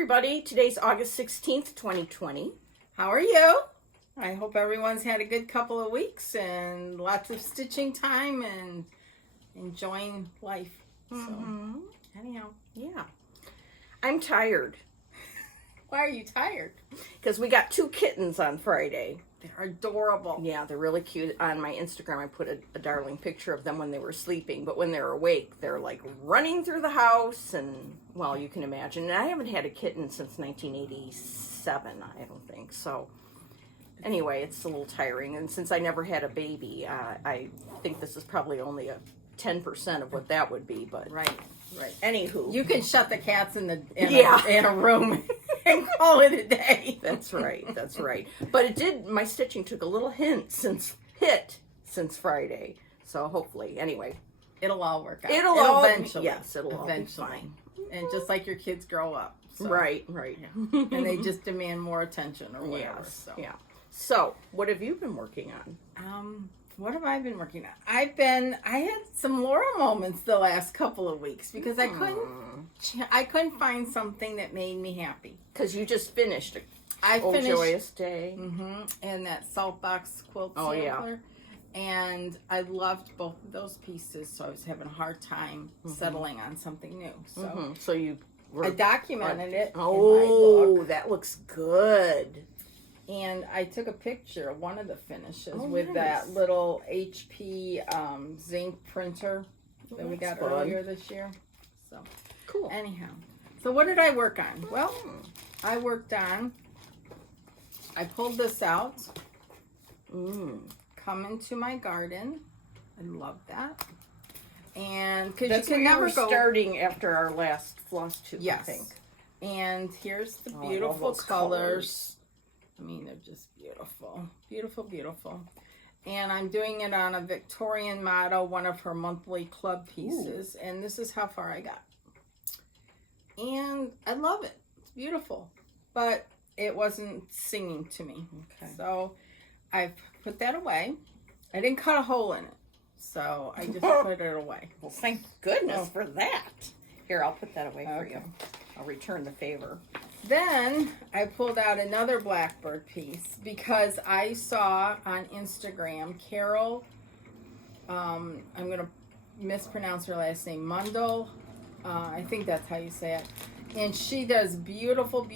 everybody. Today's August 16th, 2020. How are you? I hope everyone's had a good couple of weeks and lots of stitching time and enjoying life. Mm-hmm. So, anyhow. Yeah. I'm tired. Why are you tired? Because we got 2 kittens on Friday. They're adorable. Yeah, they're really cute. On my Instagram, I put a darling picture of them when they were sleeping. But when they're awake, they're like running through the house. And, well, you can imagine. And I haven't had a kitten since 1987, I don't think. So, anyway, it's a little tiring. And since I never had a baby, I think this is probably only a 10% of what that would be. But Right. Anywho. You can shut the cats in a room and call it a day. That's right. But my stitching took a little hit since Friday. So hopefully, anyway. It'll all work out. It'll eventually. Yes, it'll eventually. all be fine. And just like your kids grow up. So. Right. And they just demand more attention or whatever. Yes, So. yeah. So, what have you been working on? What have I been working on? I had some Laura moments the last couple of weeks because I couldn't find something that made me happy. Because you just finished Oh Joyous Day. And that salt box quilt sampler. And I loved both of those pieces, so I was having a hard time settling on something new. So, So you I documented it. Oh, in my book. that looks good. And I took a picture of one of the finishes Oh, with nice. that little HP zinc printer that we got fun. earlier this year. So, Cool. anyhow. So what did I work on? Well, I pulled this out. Come into my garden. I love that. And because you can never go starting after our last floss tube, Yes. I think. And here's the I love beautiful those colors. I mean, they're just beautiful. Beautiful. And I'm doing it on a Victorian model, one of her monthly club pieces. Ooh. And this is how far I got. And I love it. It's beautiful. But it wasn't singing to me. Okay. So I put that away. I didn't cut a hole in it. So I just put it away. Well, thank goodness for that. Here, I'll put that away for Okay. you. I'll return the favor. Then I pulled out another blackbird piece because I saw on Instagram Carol, I'm going to mispronounce her last name, Mundell. I think that's how you say it. And she does beautiful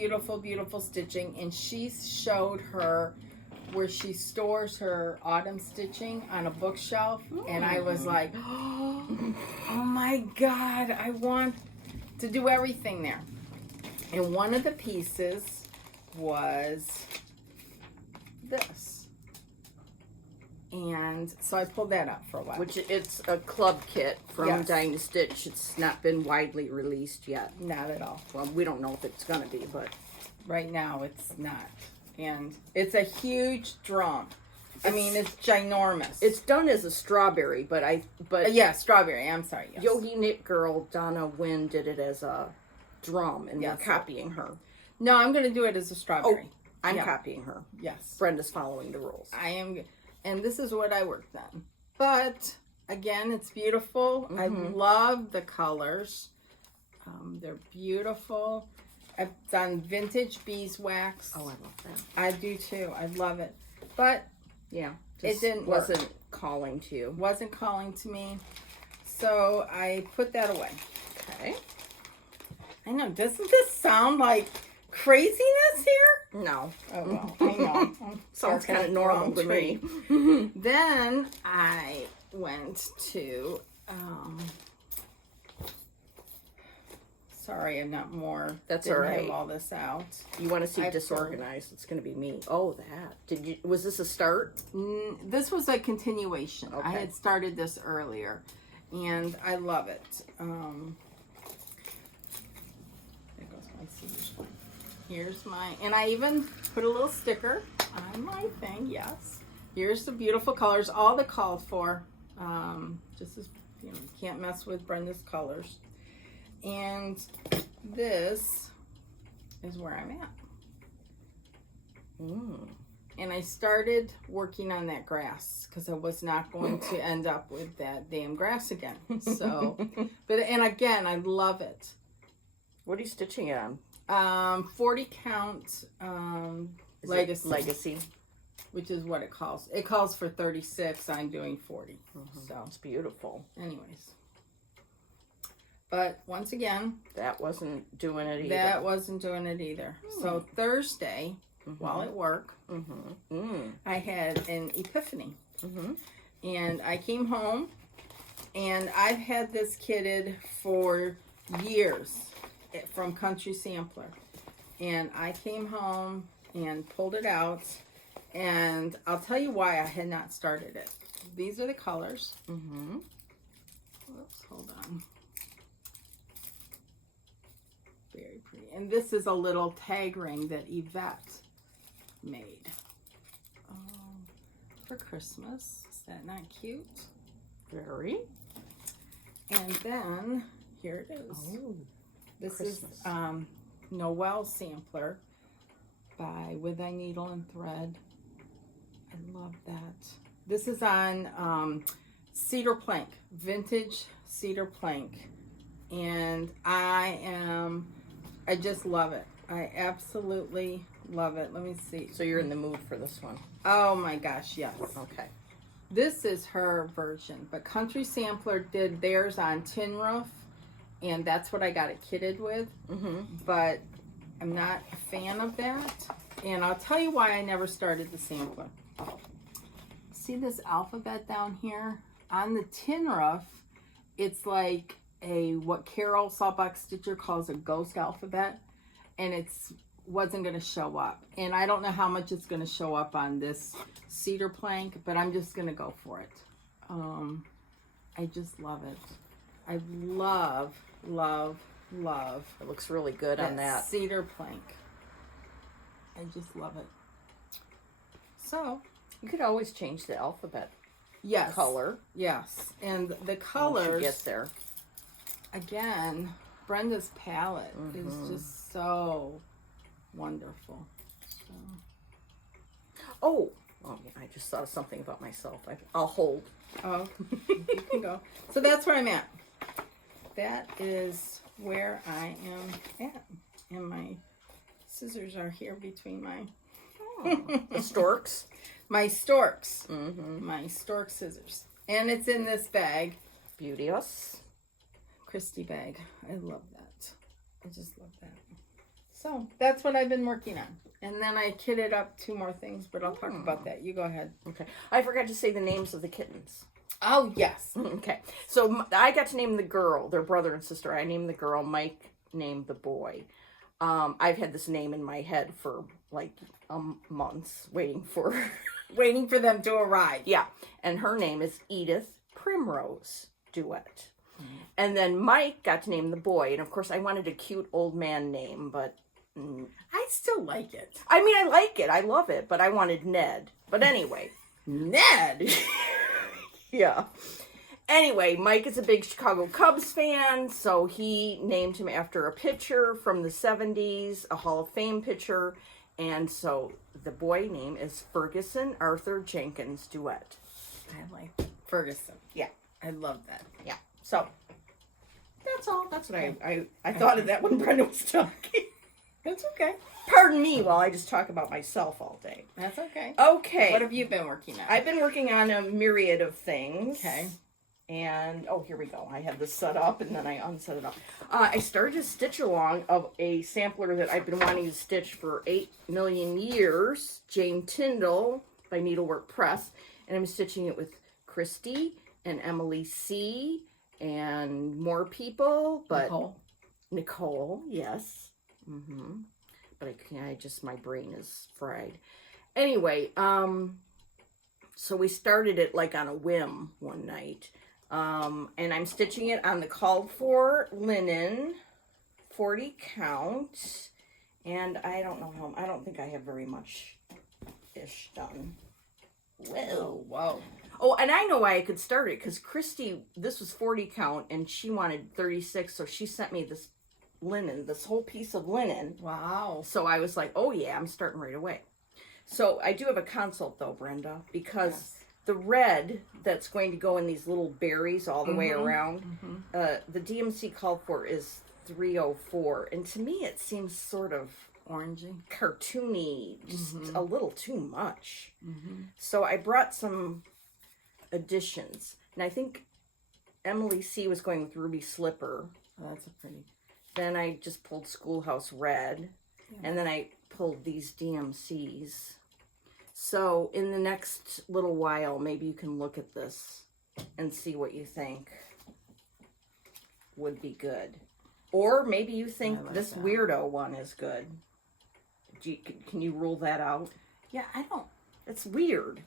stitching. And she showed her where she stores her autumn stitching on a bookshelf. And I was like, oh my God, I want to do everything there. And one of the pieces was this. And so I pulled that up for a while. Which it's a club kit from Yes. Dying to Stitch. It's not been widely released yet. Not at all. Well, we don't know if it's going to be, but Right now it's not. And it's a huge drum. I mean, it's ginormous. it's done as a strawberry, but yeah, strawberry. I'm sorry. Yes. Yogi Knit Girl Donna Wynn did it as a drum, and Yes. we're copying her. No, I'm going to do it as a strawberry. I'm Yeah. copying her. Yes. Brenda's following the rules. I am. And this is what I worked on. But, again, it's beautiful. I love the colors. They're beautiful. It's on vintage beeswax. Oh, I love that. I do too. I love it. But Yeah. it didn't work. wasn't calling to you. Wasn't calling to me. So I put that away. Okay. I know. Doesn't this sound like craziness here? No. Oh, well. I know. Sounds kind of normal to me. Then I went to... sorry, I'm not more. That's didn't all right. have all this out. You want to see I disorganized? It's going to be me. Oh, that. Was this a start? This was a continuation. I Okay. had started this earlier, and I love it. There goes my seed. Here's my, and I even put a little sticker on my thing. Yes. Here's the beautiful colors, all the called for. Just as you can't mess with Brenda's colors. And this is where I'm at. And I started working on that grass because I was not going to end up with that damn grass again. So, and again, I love it. What are you stitching it on? 40 count Legacy. which is what it calls. It calls for 36. I'm doing 40. So It's beautiful. anyways. But once again, That wasn't doing it either. that wasn't doing it either. So Thursday, while at work, I had an epiphany. And I came home, and I've had this kitted for years from Country Sampler. And I came home and pulled it out, and I'll tell you why I had not started it. These are the colors. Whoops, hold on. Very pretty. And this is a little tag ring that Yvette made for Christmas. Is that not cute? Very. And then here it is. Oh, this Christmas. is Noel Sampler by With Thy Needle and Thread. I love that. This is on cedar plank, vintage cedar plank, and I just love it. I absolutely love it. Let me see. So you're in the mood for this one. Oh my gosh, yes. Okay. This is her version, but Country Sampler did theirs on tin roof, and that's what I got it kitted with. But I'm not a fan of that, and I'll tell you why I never started the sampler. See this alphabet down here? On the tin roof, it's like what Carol Saltbox Stitcher calls a ghost alphabet, and wasn't going to show up. And I don't know how much it's going to show up on this cedar plank, but I'm just going to go for it. I just love it. I love, love, love. It looks really good on that. Cedar plank. I just love it. So, You could always change the alphabet yes. color. Yes. And the Once colors, you get there. again, Brenda's palette is just so wonderful. So. Oh, yeah, I just thought of something about myself. I'll hold. Oh, you can go. So that's where I'm at. That is where I am at. And my scissors are here between my The storks. my storks. My stork scissors. And it's in this bag. Beauteous. Christy bag. I love that. I just love that. So that's what I've been working on. And then I kitted up 2 more things, but I'll talk about that. You go ahead. Okay. I forgot to say the names of the kittens. Oh, yes. Okay. So I got to name the girl, their brother and sister. I named the girl. Mike named the boy. I've had this name in my head for like months, waiting for them to arrive. Yeah. And her name is Edith Primrose Duet. And then Mike got to name the boy. And of course, I wanted a cute old man name, but I still like it. I mean, I like it. I love it, but I wanted Ned. But anyway. Ned? Yeah. Anyway, Mike is a big Chicago Cubs fan, so he named him after a pitcher from the 70s, a Hall of Fame pitcher. And so the boy name is Ferguson Arthur Jenkins Duet. I like Ferguson. Yeah. I love that. Yeah. So that's all. That's what I thought of that when Brenda was talking. That's okay. Pardon me while I just talk about myself all day. That's okay. Okay. What have you been working on? I've been working on a myriad of things. Okay. And, oh, here we go. I have this set up, and then I unset it up. I started a stitch along of a sampler that I've been wanting to stitch for 8 million years, Jane Tyndall by Needlework Press. And I'm stitching it with Christy and Emily C. and more people. But Nicole, yes. But I can't, my brain is fried. Anyway, so we started it like on a whim one night. And I'm stitching it on the called for linen, 40 count, and I don't think I have very much ish done. Whoa. Whoa. Oh, and I know why I could start it, because Christy, this was 40 count, and she wanted 36, so she sent me this linen, this whole piece of linen. Wow. So I was like, oh yeah, I'm starting right away. So I do have a consult though, Brenda, because the red that's going to go in these little berries all the way around, the DMC called for is 304. And to me, it seems sort of Orangey. cartoony, just a little too much. So I brought some additions. And I think Emily C. was going with Ruby Slipper. Oh, that's a pretty... Then I just pulled Schoolhouse Red. And then I pulled these DMCs. So in the next little while, maybe you can look at this and see what you think would be good. Or maybe you think this weirdo one is good. Can you rule that out? Yeah, I don't... It's weird.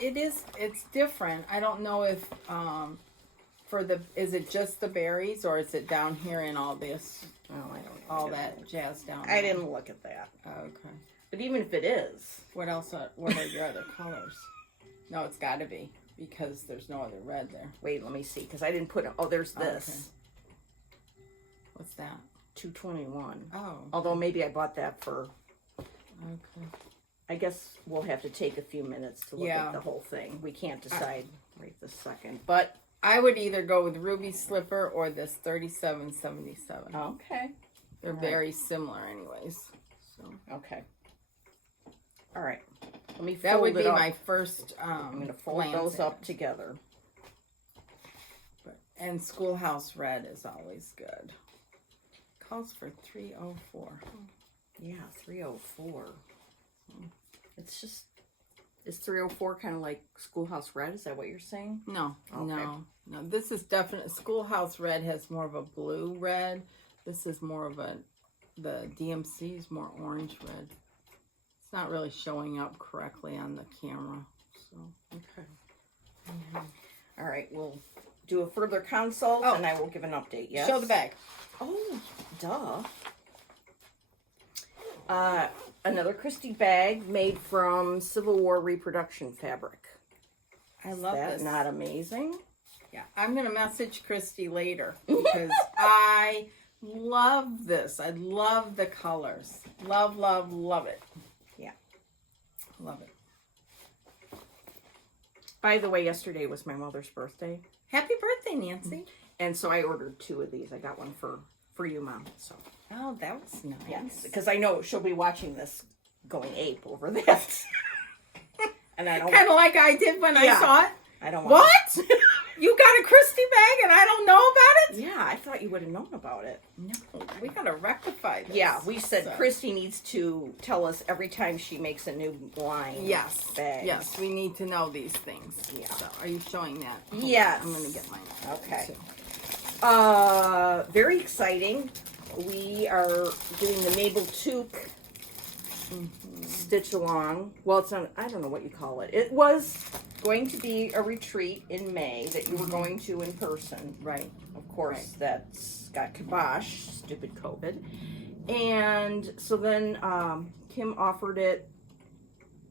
It is. It's different. I don't know if for the... Is it just the berries or is it down here in all this? Oh, I don't know. All that jazz down there. I didn't look at that. Okay. But even if it is... What else? What are your other colors? No, it's got to be because there's no other red there. Wait, let me see. Because I didn't put... Oh, there's this. Okay. What's that? 221. Oh. Although maybe I bought that for... Okay. I guess we'll have to take a few minutes to look at the whole thing. We can't decide right this second. But I would either go with Ruby Slipper or this 3777. okay. They're very similar anyways. So Okay. All right. Let me fold that would be it up. my first I'm going to fold those up together. And Schoolhouse Red is always good. Calls for 304. Yeah, 304. It's just... Is 304 kind of like Schoolhouse Red? Is that what you're saying? No, Okay. no. This is definitely... Schoolhouse Red has more of a blue red. This is more of a... The DMC is more orange red. It's not really showing up correctly on the camera. So Okay. All right, we'll do a further consult and I will give an update. Yes? Show the bag. Oh, duh. Another Christie bag made from Civil War reproduction fabric. I love this. Not amazing? Yeah, I'm going to message Christy later because I love this. I love the colors. Love, love, love it. Yeah. Love it. By the way, yesterday was my mother's birthday. Happy birthday, Nancy. And so I ordered 2 of these. I got one for you, Mom. So Oh, that was nice. yes, because I know she'll be watching this going ape over that. And I don't... Kind of like I did when I saw it. I don't want... What? You got a Christie bag and I don't know about it? Yeah, I thought you would have known about it. No, we got to rectify this. Yeah, we said Christy needs to tell us every time she makes a new line. Yes. Bag. Yes, we need to know these things. Yeah. So, are you showing that? Yes. I'm going to get mine. Okay. Too. Very exciting. We are doing the Mabel Took stitch along. Well, it's not, I don't know what you call it. It was going to be a retreat in May that you were going to in person. Right. Of course, that's got kibosh, stupid COVID. And so then Kim offered it,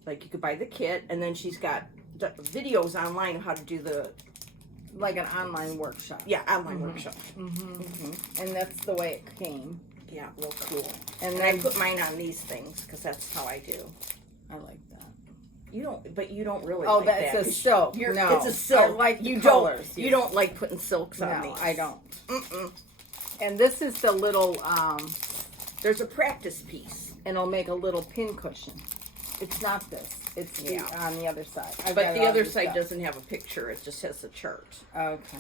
like you could buy the kit, and then she's got videos online of how to do the... Like an online workshop. Yeah, online workshop. And that's the way it came. Yeah, real cool. And And then I put mine on these things, because that's how I do. I like that. You don't, but you don't really Oh, like that's that. a silk. No. It's a silk. I like the you colors. don't. You don't like putting silks on No, these. I don't. Mm-mm. And this is the little, There's a practice piece. and it'll make a little pin cushion. It's not this. It's on the other side. But the other side doesn't have a picture. It just has the chart. Okay.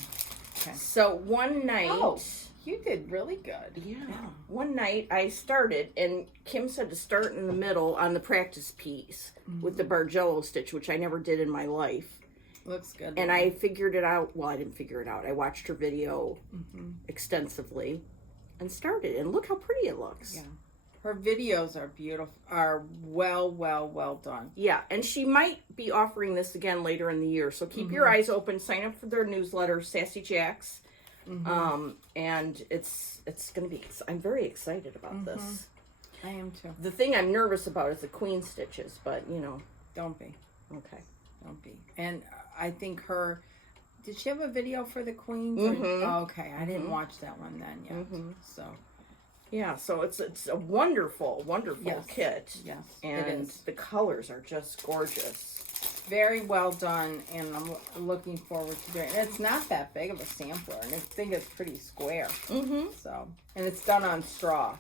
So one night... Oh, you did really good. Yeah. One night I started, and Kim said to start in the middle on the practice piece with the Bargello stitch, which I never did in my life. Looks good. And I figured it out. Well, I didn't figure it out. I watched her video extensively and started. And look how pretty it looks. Yeah. Her videos are beautiful, are well done. Yeah, and she might be offering this again later in the year. So keep your eyes open. Sign up for their newsletter, Sassy Jacks. And it's going to be... I'm very excited about this. I am too. The thing I'm nervous about is the queen stitches, but, you know. Don't be. Okay. Don't be. And I think her... Did she have a video for the queens? Mm-hmm. Oh, okay, I didn't watch that one then yet. So, Yeah, so it's a wonderful, wonderful Yes. kit. Yes, it And is. the colors are just gorgeous. Very well done, and I'm looking forward to doing it. And it's not that big of a sampler, and I think it's pretty square. Mm-hmm. So, and it's done on straw.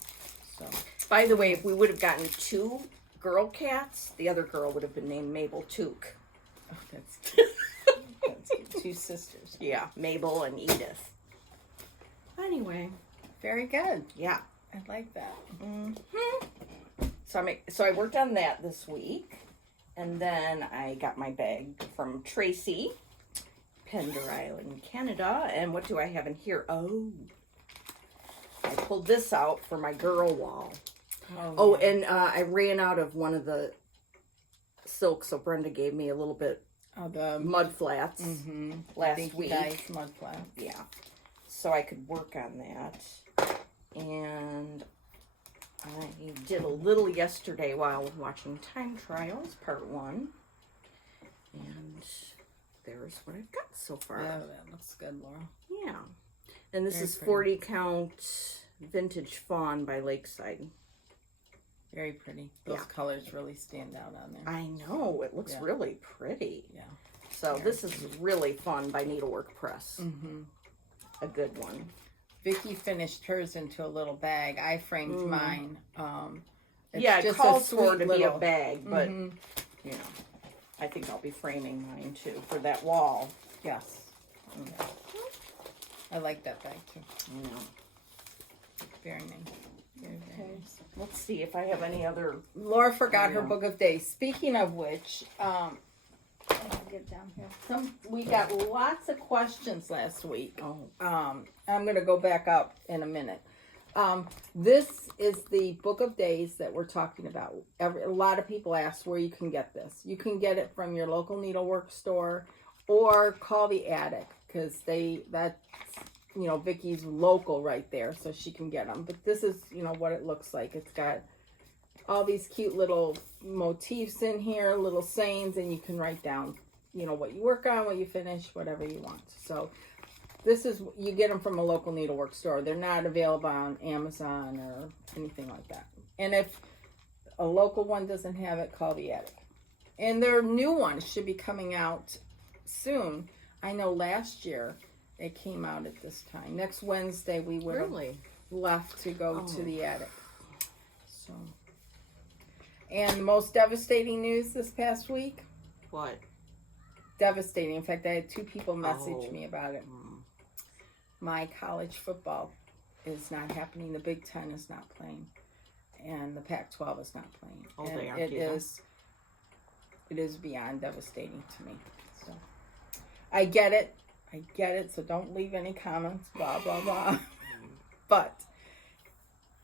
So, By the way, if we would have gotten 2 girl cats, the other girl would have been named Mabel Took. oh, that's cute. That's cute. 2 sisters. Yeah, Mabel and Edith. Anyway, Very good. yeah. I like that. So I worked on that this week, and then I got my bag from Tracy, Pender Island, Canada. And what do I have in here? Oh, I pulled this out for my girl wall. Oh, yeah. and I ran out of one of the silk, so Brenda gave me a little bit the mud flats last Dinky week. Dice mud flat. Yeah, so I could work on that. And I did a little yesterday while watching Time Trials Part 1. And there's what I've got so far. Yeah, that looks good, Laura. Yeah. And this Very is pretty. 40 count vintage fawn by Lakeside. Very pretty. Those Yeah. colors really stand out on there. I know, it looks Yeah. really pretty. Yeah. So Very this is really fun by Needlework Press. Mm-hmm. A good one. Vicky finished hers into a little bag. I framed mine. It's Yeah, it just calls a for it sweet to be a little- bag, but Mhm. you know, I think I'll be framing mine too for that wall. Yes. Yeah. I like that bag too. You know. Very nice. Very, very nice. Let's see if I have any other. Laura forgot her Yeah. book of days. Speaking of which, I'll get down here. We got lots of questions last week. Oh, I'm going to go back up in a minute. This is the book of days that we're talking about. A lot of people ask where you can get this. You can get it from your local needlework store or call the attic because that's Vicky's local right there, so she can get them. But this is what it looks like. It's got all these cute little motifs in here, little sayings, and you can write down what you work on, what you finish, whatever you want. So this is, you get them from a local needlework store. They're not available on Amazon or anything like that. And if a local one doesn't have it, call the attic. And their new one should be coming out soon. I know last year it came out at this time. Next Wednesday we would have left to go to the attic. So, and the most devastating news this past week? what? Devastating. In fact, I had 2 people message me about it. My college football is not happening. The Big Ten is not playing, and the Pac-12 is not playing. Oh, and they aren't it either. is beyond devastating to me. So I get it. So don't leave any comments. Blah blah blah. But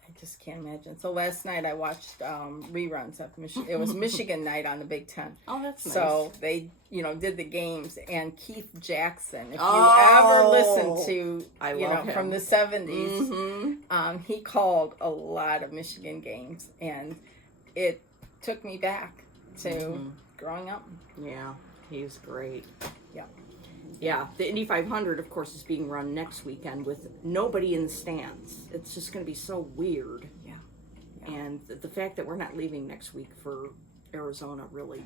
I just can't imagine. So last night I watched reruns of Michigan. It was Michigan night on the Big Ten. Oh, that's nice. So they, did the games, and Keith Jackson, if you Oh, ever listen to, I love him. from the 70s, Mm-hmm. he called a lot of Michigan games, and it took me back to growing up. Yeah, he's great. Yeah. Yeah, the Indy 500, of course, is being run next weekend with nobody in the stands. It's just going to be so weird. Yeah. And the fact that we're not leaving next week for Arizona really.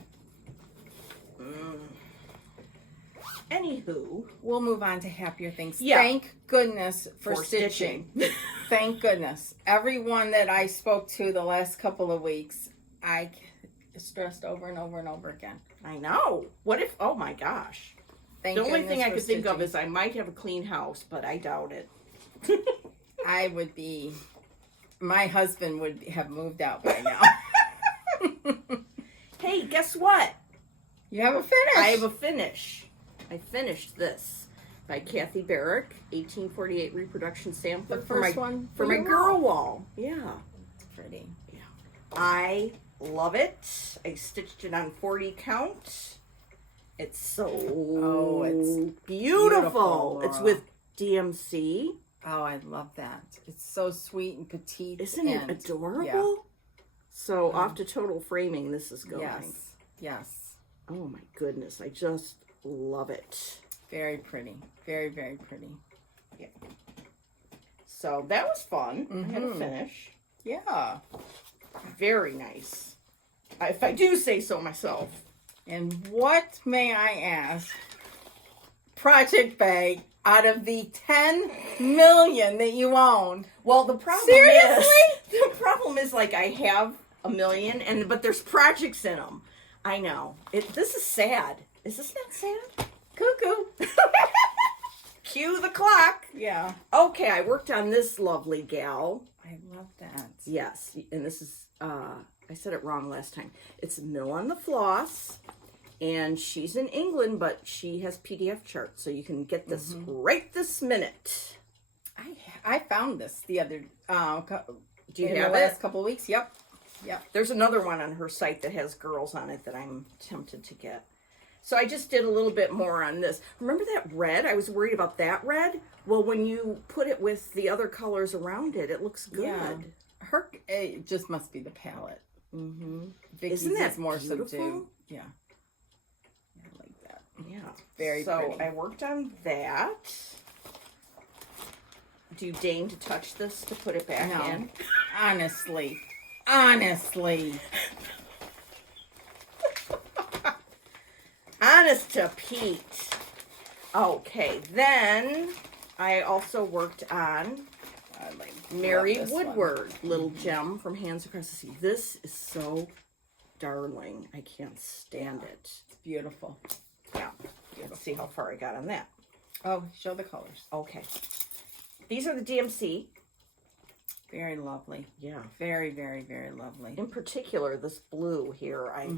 Anywho, We'll move on to happier things. Yeah. Thank goodness for stitching. Thank goodness. Everyone that I spoke to the last couple of weeks, I stressed over and over and over again. I know. What if? Oh my gosh. Thank The only goodness thing I for could think of stitching. is I might have a clean house, but I doubt it. I would be. My husband would have moved out by now. Hey, guess what? You have a finish. I have a finish. I finished this by Kathy Barrick, 1848 reproduction sampler The first one for my your girl wall. Yeah. Pretty. I love it. I stitched it on 40 count. It's so it's beautiful. beautiful, It's Laura. with DMC. Oh, I love that. It's so sweet and petite. Isn't it and- adorable? Yeah. So off to total framing this is going. Yes. Yes. Oh my goodness. I just love it. Very pretty. Very, very pretty. So that was fun. I had to Mhm. finish. Yeah. Very nice. If I do say so myself. And what, may I ask, project bag out of the 10 million that you own? Well, the problem Seriously? is like I have a million, but there's projects in them. I know. This is sad. Is this not sad? Cuckoo. Cue the clock. Yeah. Okay, I worked on this lovely gal. I love that. Yes, and this is, I said it wrong last time. It's Mill on the Floss, and she's in England, but she has PDF charts, so you can get this right this minute. I found this the other, Do you in have the last it? couple of weeks. Yep. There's another one on her site that has girls on it that I'm tempted to get. So I just did a little bit more on this. Remember that red? I was worried about that red. Well, when you put it with the other colors around it, it looks good. Yeah. It just must be the palette. Mm-hmm. Vicky's Isn't that is more beautiful? subdued. Yeah. I like that. Yeah. Very so pretty. I worked on that. Do you deign to touch this to put it back No. in? Honestly. Honest to Pete. Okay, then I also worked on I Mary love this one. Woodward, little gem from Hands Across the Sea. This is so darling. I can't stand it. It's beautiful. Yeah. Let's see how far I got on that. Oh, show the colors. Okay. These are the DMC. Very lovely. Yeah. Very, very, very lovely. In particular, this blue here. I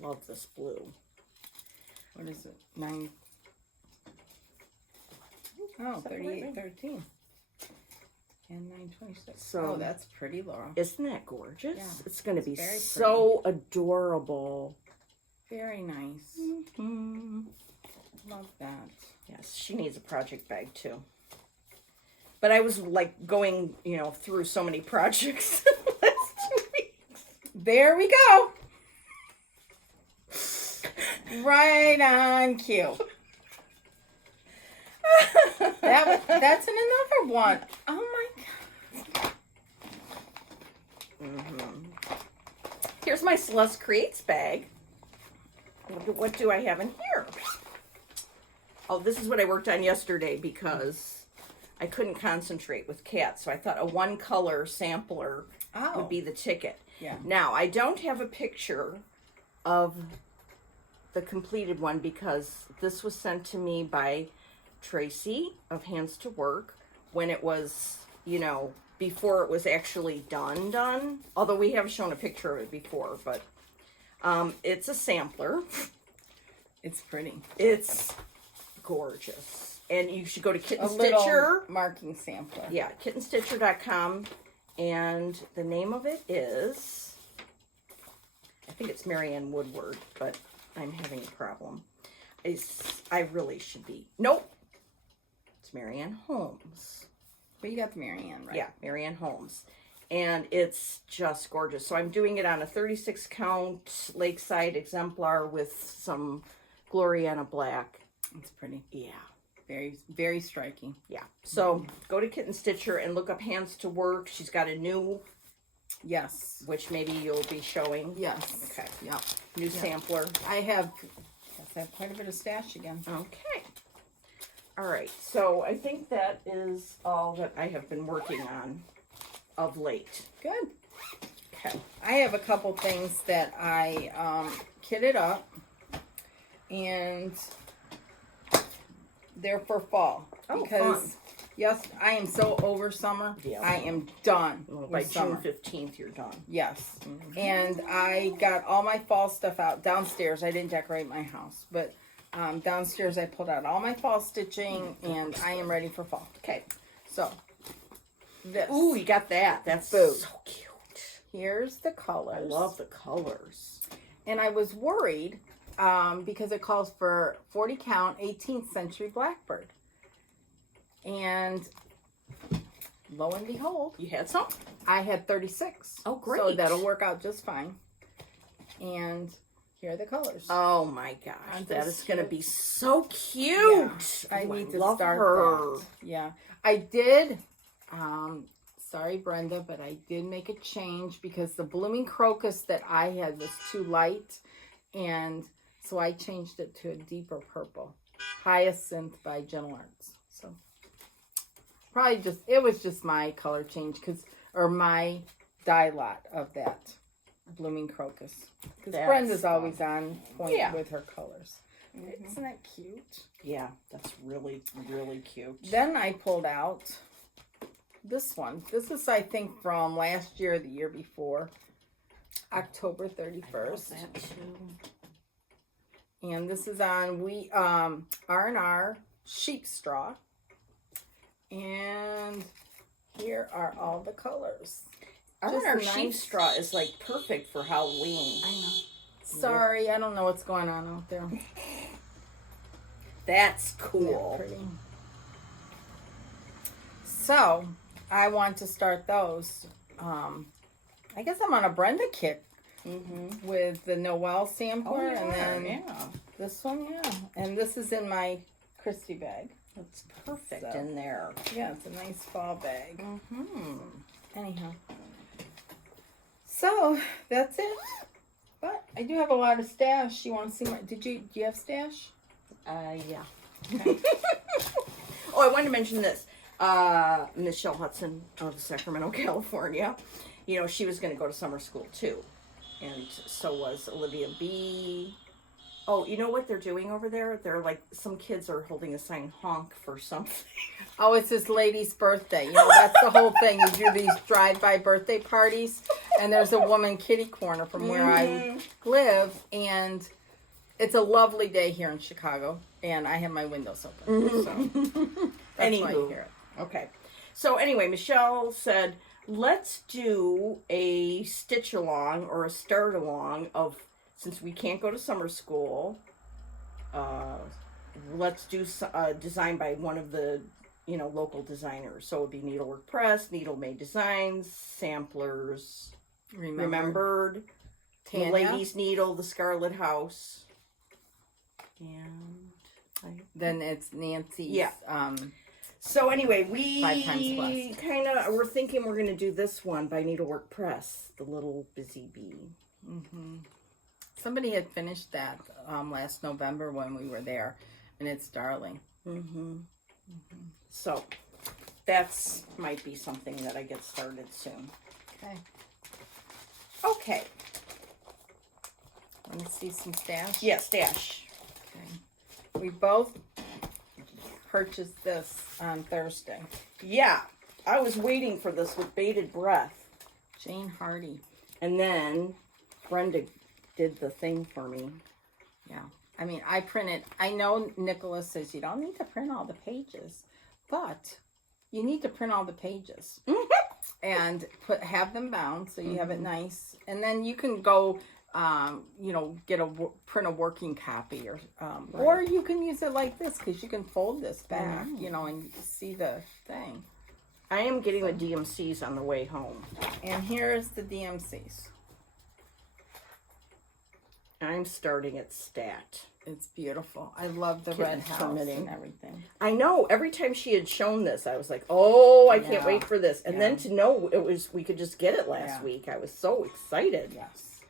love this blue. What is it? 9. Oh, 38.13. And 9.26. So- Oh, that's pretty, Laura. Isn't that gorgeous? Yeah. It's going to be Very so adorable. Very nice. Mm. Love that. Yes, she needs a project bag too. But I was like going, through so many projects last 2 weeks. There we go. Right on cue. That's in another one. Oh my god. Here's my Celeste Creates bag. What do I have in here? Oh, this is what I worked on yesterday because I couldn't concentrate with cats. So I thought a one color sampler would be the ticket. Yeah. Now, I don't have a picture of the completed one because this was sent to me by Tracy of Hands to Work when it was, before it was actually done. Although we have shown a picture of it before, but it's a sampler. It's pretty. It's gorgeous. And you should go to Kitten A Stitcher. little marking sampler. Yeah, kittenstitcher.com. And the name of it is, I think it's Marianne Woodward, but I'm having a problem. I really should be. Nope. It's Marianne Holmes. But you got the Marianne, right? Yeah, Marianne Holmes. And it's just gorgeous. So I'm doing it on a 36 count Lakeside exemplar with some Gloriana Black. It's pretty. Yeah. Very, very striking. Yeah. So go to Kitten Stitcher and look up Hands to Work. She's got a new, Yes. which maybe you'll be showing. Yes. Okay. Yep. New sampler. I have quite a bit of stash again. Okay. All right. So I think that is all that I have been working on of late. Good. Okay. I have a couple things that I kitted up, and they're for fall. Oh, because fun. yes, I am so over summer. Yeah. I am done Well, by with summer. June 15th, you're done. Yes. And I got all my fall stuff out downstairs. I didn't decorate my house, but downstairs I pulled out all my fall stitching, and I am ready for fall. Okay. So, this. Ooh, you got that. That's Boom. so cute. Here's the colors. I love the colors. And I was worried because it calls for 40 count 18th century blackbird. And lo and behold, You had some? I had 36. Oh, great. So that'll work out just fine. And here are the colors. Oh my gosh, Aren't that they is going to cute? be so cute. Yeah, I Oh, need to love start her. that. Yeah. I did Sorry, Brenda, but I did make a change because the blooming crocus that I had was too light. And so I changed it to a deeper purple. Hyacinth by Gentle Arts. So probably it was just my color change or my dye lot of that blooming crocus. Because Brenda's always on point with her colors. Mm-hmm. Isn't that cute? Yeah, that's really, really cute. Then I pulled out this one. This is, I think, from last year or the year before. October 31st. I love that too. And this is on R&R sheep straw. And here are all the colors. R&R sheep straw is like perfect for Halloween. I know. Sorry, I don't know what's going on out there. That's cool. Pretty. So, I want to start those. I guess I'm on a Brenda kit with the Noel sampler and then this one, and this is in my Christy bag. That's perfect in there. Yeah, it's a nice fall bag. Anyhow, so that's it. But I do have a lot of stash. You want to see my? Do you have stash? Yeah. Okay. Oh, I wanted to mention this. Michelle Hudson of Sacramento, California. You know, she was going to go to summer school too. And so was Olivia B. Oh, you know what they're doing over there? They're like, some kids are holding a sign, honk for something. Oh, it's this lady's birthday. You know, that's the whole thing. You do these drive-by birthday parties. And there's a woman kitty corner from where I live. And it's a lovely day here in Chicago. And I have my windows open. So that's why you hear it. Okay. So anyway, Michelle said, let's do a stitch along or a start along of, since we can't go to summer school, let's do design by one of the, local designers. So it would be Needlework Press, Needle Made Designs, Samplers, Remembered, The Ladies Needle, The Scarlet House, and then it's Nancy's. Yeah. So anyway, we 5 times plus. we're thinking we're going to do this one by Needlework Press, The Little Busy Bee. Somebody had finished that last November when we were there, and it's darling. So that's might be something that I get started soon. Okay. Want to see some stash? Yeah, stash. Okay. We both purchased this on Thursday. Yeah, I was waiting for this with bated breath. Jane Hardy. And then Brenda did the thing for me. Yeah. I mean, I know Nicholas says you don't need to print all the pages, but you need to print all the pages and have them bound so you have it nice. And then you can go, print a working copy or you can use it like this because you can fold this back, and see the thing. I am getting the DMCs on the way home. And here's the DMCs. I'm starting at Stat. It's beautiful. I love the red house and everything. I know. Every time she had shown this, I was like, "Oh, I can't wait for this!" And then to know we could just get it last week, I was so excited. Yes.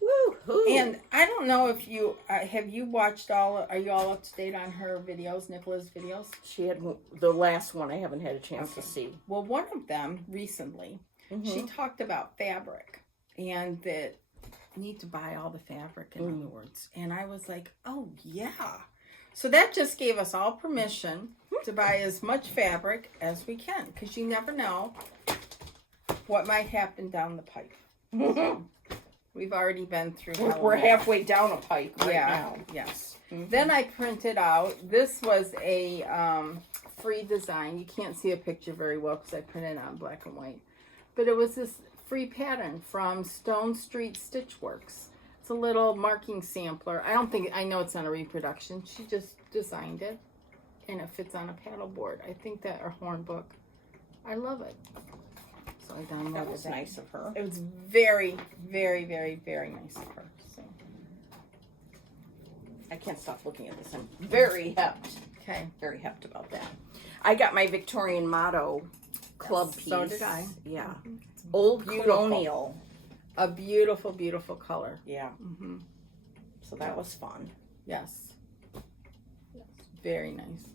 Woo-hoo. And I don't know if you have you watched are you all up to date on her videos, Nicola's videos? She had the last one. I haven't had a chance to see. Well, one of them recently, she talked about fabric and that. Need to buy all the fabric, in other words. And I was like, oh yeah. So that just gave us all permission to buy as much fabric as we can, because you never know what might happen down the pipe. So we've already been through we're halfway down a pipe right now. Yes. Then I printed out, this was a free design. You can't see a picture very well because I printed it on black and white. But it was this free pattern from Stone Street Stitchworks. It's a little marking sampler. I know it's not a reproduction. She just designed it and it fits on a paddle board. I think that, or horn book. I love it. So I downloaded that. Was nice of her. It was very, very, very, very nice of her. So I can't stop looking at this. I'm very hepped. Okay. Very hepped about that. I got my Victorian motto club piece. So did I. Yeah. Old Beautiful. colonial. A beautiful, beautiful color. Yeah. Mm-hmm. So that was fun. Yes. Very nice.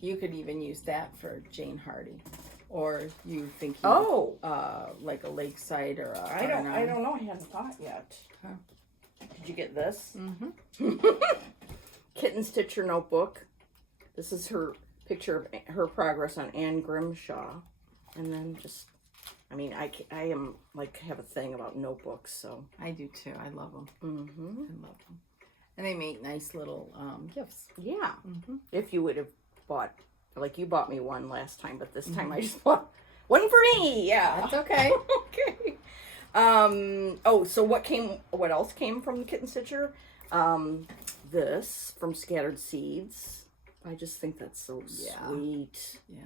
You could even use that for Jane Hardy, or you think like a lakeside or a I don't know. I hadn't thought yet. Huh. Did you get this? Mm-hmm. Kitten Stitcher notebook. This is her picture of her progress on Anne Grimshaw, and then just, I mean, I am like have a thing about notebooks, so I do too. I love them. mm-hmm. I love them, and they make nice little gifts. Yeah. Mm-hmm. If you would have bought, like you bought me one last time, but this time I just bought one for me. Yeah, That's okay. Okay. Oh, so what else came from the Kitten Stitcher? This from Scattered Seeds. I just think that's so sweet. Yeah.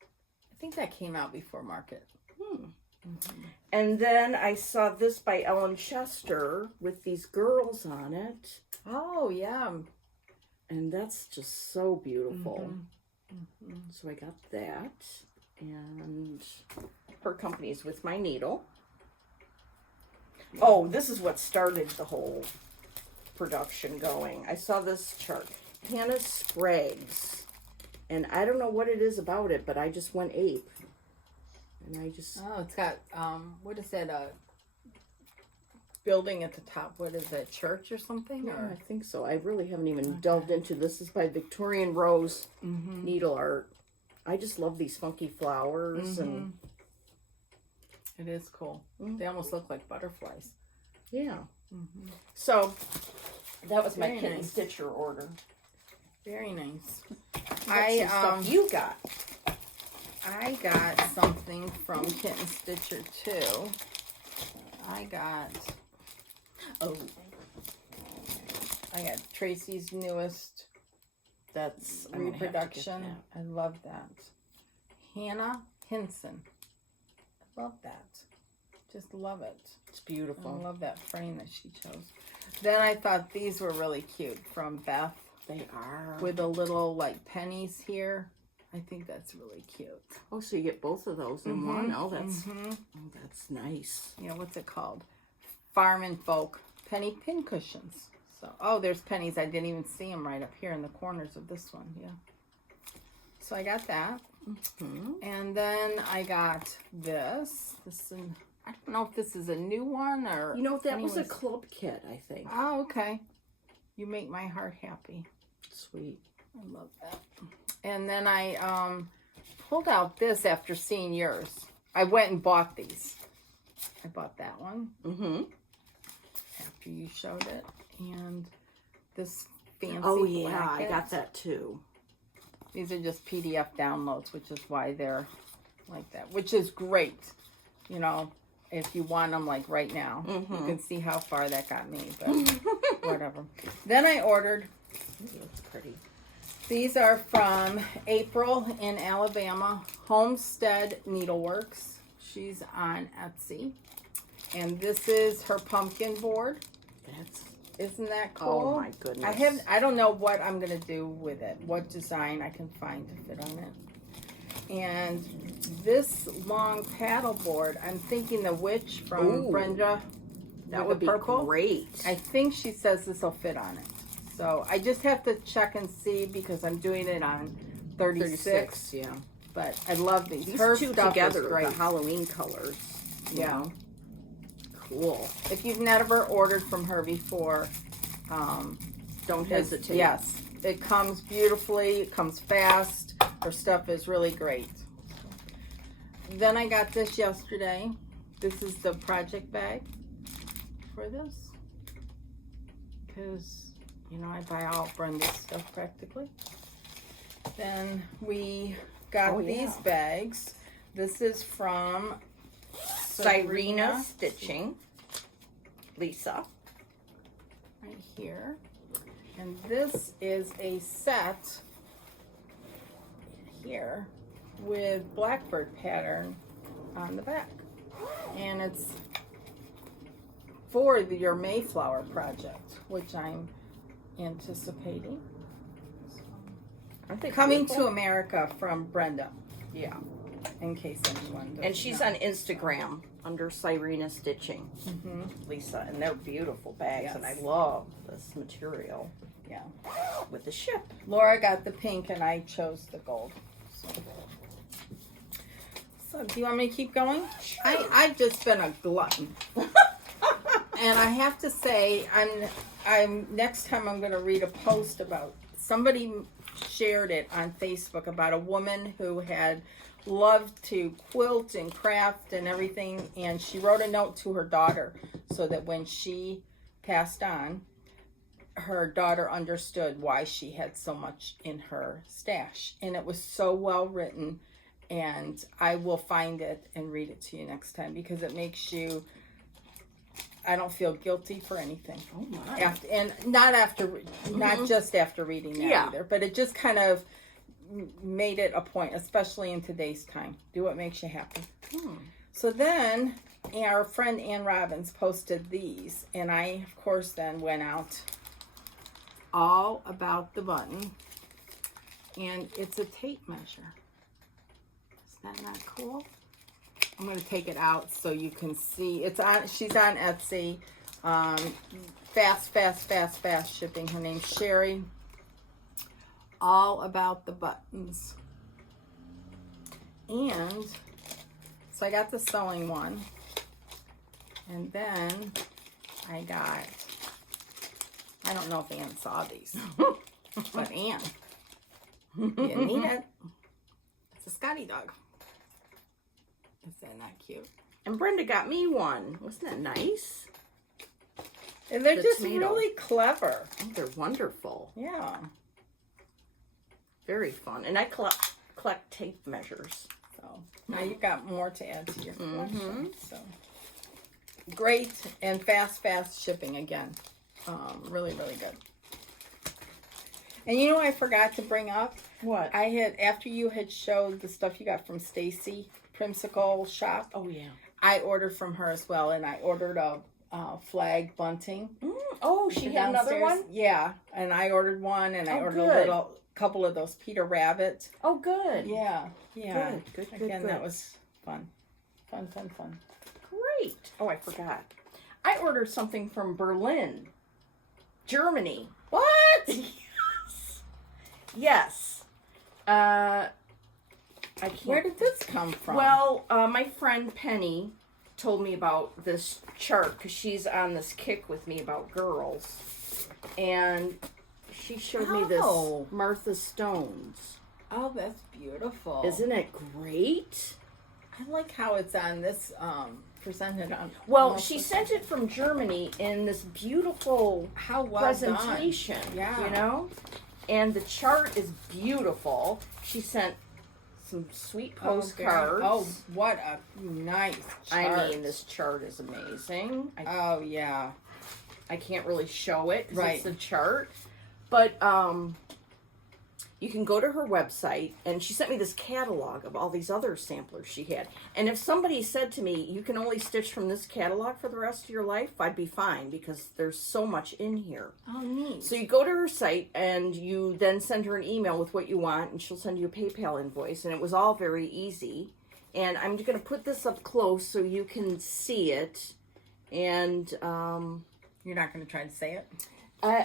I think that came out before Market. Mm-hmm. And then I saw this by Ellen Chester with these girls on it. Oh, yeah. And that's just so beautiful. Mm-hmm. So I got that. And her company is With My Needle. Oh, this is what started the whole production going. I saw this chart. Hannah Sprague's. And I don't know what it is about it, but I just went ape. And I just... Oh, it's got, what is that, a building at the top? What is that, church or something? Yeah, Or? I think so. I really haven't even delved into this. This is by Victorian Rose Needle Art. I just love these funky flowers. And it is cool. They almost look like butterflies. yeah. So that was my Very Kitten nice. Stitcher order. Very nice. Stuff you got. I got something from Kitten Stitcher too. I got Tracy's newest That's I'm gonna have to get reproduction. that. I love that. Hannah Hinson. I love that. Just love it. It's I beautiful. love that frame that she chose. Then I thought these were really cute from Beth They are. with a little like pennies here. I think that's really cute. Oh, so you get both of those in one. Oh, that's nice. Yeah, what's it called? Farm and Folk penny pin cushions. So, there's pennies. I didn't even see them right up here in the corners of this one. Yeah. So I got that. And then I got this. I don't know if this is a new one or... You know, that was a club kit, I think. Oh, okay. You make my heart happy. Sweet. I love that. And then I pulled out this after seeing yours. I went and bought these. I bought that one. After you showed it. And this fancy I blanket. got that too. These are just PDF downloads, which is why they're like that. Which is great. You know, if you want them like right now. You can see how far that got me. But whatever. Then I ordered... That's pretty. These are from April in Alabama, Homestead Needleworks. She's on Etsy. And this is her pumpkin board. Isn't that cool? Oh my goodness. I don't know what I'm going to do with it. What design I can find to fit on it. And this long paddle board, I'm thinking the witch from Brenda. That would be great. I think she says this will fit on it. So I just have to check and see because I'm doing it on 36. Yeah. But I love these. These Her two stuff together, is great. the Halloween colors. you Yeah. know. Cool. If you've never ordered from her before, Don't hesitate. Yes. It comes beautifully. It comes fast. Her stuff is really great. Then I got this yesterday. This is the project bag for this. Because, you know, I buy all Brenda's stuff practically. Then we got these bags. This is from Cyrena Stitching. Lisa. right here. And this is a set here with blackbird pattern on the back. And it's for your Mayflower project, which I'm anticipating. So, Aren't they Coming beautiful? to America from Brenda, Yeah. in case anyone doesn't And she's know. on Instagram under Cyrena Stitching, Lisa. And they're beautiful bags. Yes. And I love this material. Yeah. With the ship. Laura got the pink and I chose the gold. So do you want me to keep going? I've just been a glutton. And I have to say, I'm next time I'm going to read a post about, somebody shared it on Facebook about a woman who had loved to quilt and craft and everything, and she wrote a note to her daughter so that when she passed on, her daughter understood why she had so much in her stash. And it was so well written, and I will find it and read it to you next time, because it makes you, I don't feel guilty for anything. Oh my. After, and not just after reading that either, but it just kind of made it a point, especially in today's time. Do what makes you happy. So then our friend Ann Robbins posted these, and I, of course, then went out all about the button, and it's a tape measure. Isn't that not cool? I'm going to take it out so you can see. It's on. She's on Etsy. Fast shipping. Her name's Sherry. All about the buttons. And so I got the sewing one. And then I got, I don't know if Ann saw these, but Ann, you need it. It's a Scotty dog. Isn't that cute? And Brenda got me one. Wasn't that nice? And they're The just tomato. really clever. Oh, they're wonderful. Yeah. Very fun. And I collect tape measures. So now you got more to add to your collection. So great and fast shipping again. Really, really good. And you know what I forgot to bring up? What? I had, after you had showed the stuff you got from Stacy Primsicle Shop, Oh, yeah. I ordered from her as well, and I ordered a flag bunting. Oh, she had another downstairs. one? Yeah, and I ordered one, and I ordered good. a couple of those Peter Rabbit. Oh, good. Yeah. Good. Again, that was fun. Fun. Great. Oh, I forgot. I ordered something from Berlin, Germany. What? Yes. I can't. Where did this come from? Well, my friend Penny told me about this chart because she's on this kick with me about girls, and she showed me this Oh. Martha Stone's. Oh, that's beautiful. Isn't it great? I like how it's on this, presented on. Well, she sent it from Germany in this beautiful How well presentation. done. Yeah. You know? And the chart is beautiful. She sent some sweet postcards. Oh, what a nice chart. I mean, this chart is amazing. Oh, yeah. I can't really show it because Right. it's a chart. But you can go to her website, and she sent me this catalog of all these other samplers she had. And if somebody said to me, you can only stitch from this catalog for the rest of your life, I'd be fine because there's so much in here. Oh, neat. So you go to her site, and you then send her an email with what you want, and she'll send you a PayPal invoice. And it was all very easy. And I'm going to put this up close so you can see it. And You're not going to try to say it? I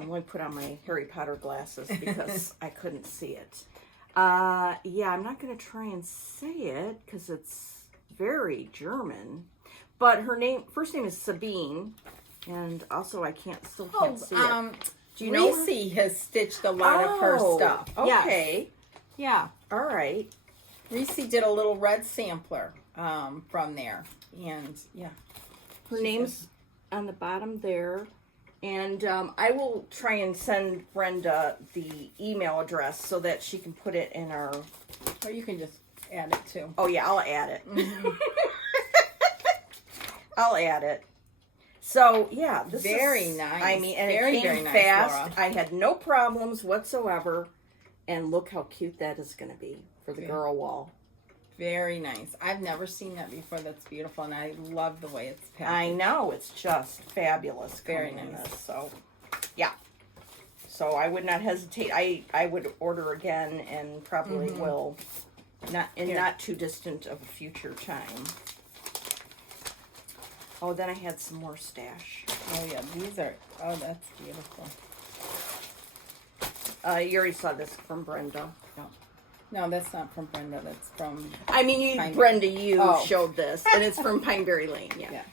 only put on my Harry Potter glasses because I couldn't see it. Yeah, I'm not going to try and say it because it's very German. But her first name is Sabine, and also I can't see it. Do you know her? Reese has stitched a lot of her stuff. Okay. Yeah. All right. Reese did a little red sampler from there. And, yeah. Her name's on the bottom there. And I will try and send Brenda the email address so that she can put it in our... Or you can just add it, too. Oh, yeah, I'll add it. I'll add it. So, yeah. This Very is nice. I mean, and Very, it came very nice, fast. Laura. I had no problems whatsoever. And look how cute that is going to be for the girl wall. Very nice. I've never seen that before. That's beautiful, and I love the way it's packaged. I know. It's just fabulous. Very coming in nice. this, so, yeah. So I would not hesitate. I would order again and probably will not too distant of a future time. Oh, then I had some more stash. Oh yeah, these are. Oh, that's beautiful. You already saw this from Brenda. No, that's not from Brenda. That's from. I mean, Brenda, you showed this, and it's from Pineberry Lane. Yeah.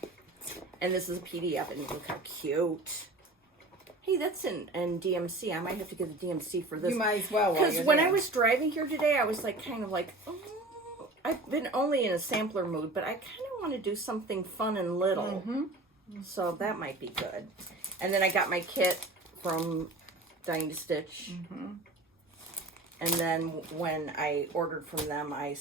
And this is a PDF, and look how cute. Hey, that's in DMC. I might have to get the DMC for this. You might as well. Because when I was driving here today, I was like, kind of like, oh, I've been only in a sampler mood, but I kind of want to do something fun and little. So that might be good. And then I got my kit from Dying to Stitch. And then when I ordered from them, I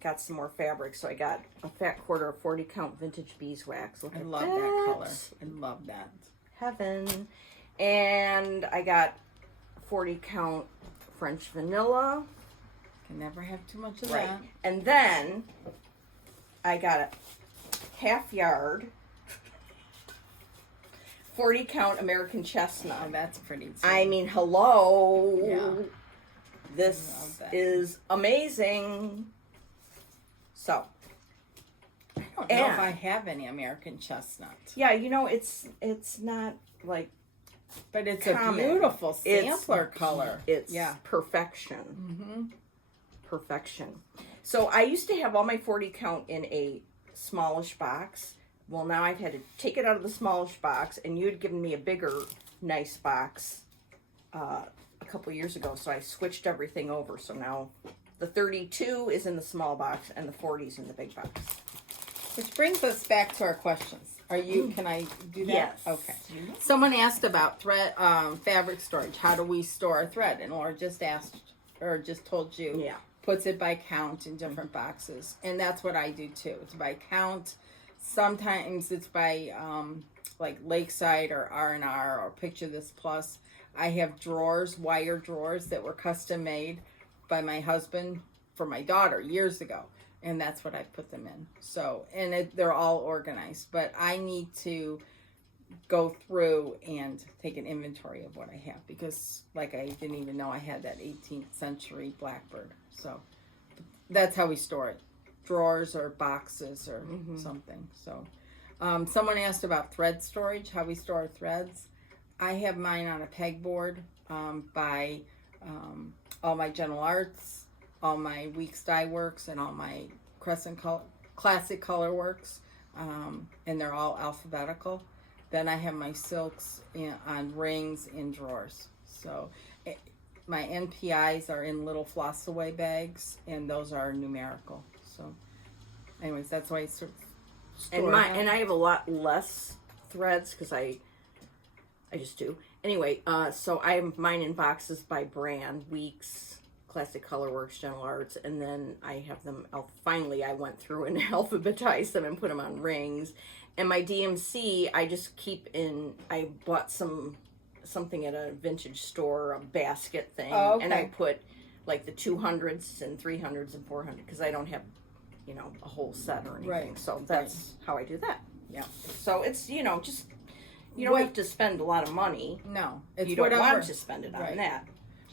got some more fabric. So I got a fat quarter of 40 count vintage beeswax. Look, I love that color. I love that. Heaven. And I got 40 count French vanilla. Can never have too much of that. And then I got a half yard 40 count American chestnut. Oh, that's pretty too. I mean, hello. Yeah. This is amazing. So. I don't know if I have any American chestnut. Yeah, you know, it's not like. But it's common. A beautiful sampler color. It's perfection. Perfection. So I used to have all my 40 count in a smallish box. Well, now I've had to take it out of the smallish box, and you had given me a bigger, nice box a couple years ago, so I switched everything over. So now the 32 is in the small box, and the 40 is in the big box. Which brings us back to our questions. Can I do that? Yes. Okay. Someone asked about thread, fabric storage. How do we store our thread? And Laura just told you. Yeah. Puts it by count in different boxes. And that's what I do too. It's by count. Sometimes it's by like Lakeside or R&R or Picture This Plus. I have drawers, wire drawers that were custom made by my husband for my daughter years ago. And that's what I put them in. So, and they're all organized. But I need to go through and take an inventory of what I have. Because, like, I didn't even know I had that 18th century Blackbird. So, that's how we store it. Drawers or boxes or something. So, someone asked about thread storage, how we store our threads. I have mine on a pegboard by all my General Arts, all my Weeks Dye Works, and all my Crescent Classic Color Works, and they're all alphabetical. Then I have my silks on rings in drawers. So my NPIs are in little floss away bags, and those are numerical. So, anyways, that's why I store and I have a lot less threads because I just do. Anyway, so I have mine in boxes by brand, Weeks, Classic Color Works, General Arts, and then I have them, finally I went through and alphabetized them and put them on rings. And my DMC, I just keep in, I bought something at a vintage store, a basket thing, and I put like the 200s and 300s and 400s because I don't have, a whole set or anything. So that's how I do that. Yeah. So it's, just, you don't have to spend a lot of money. No. It's you don't want to spend it on that.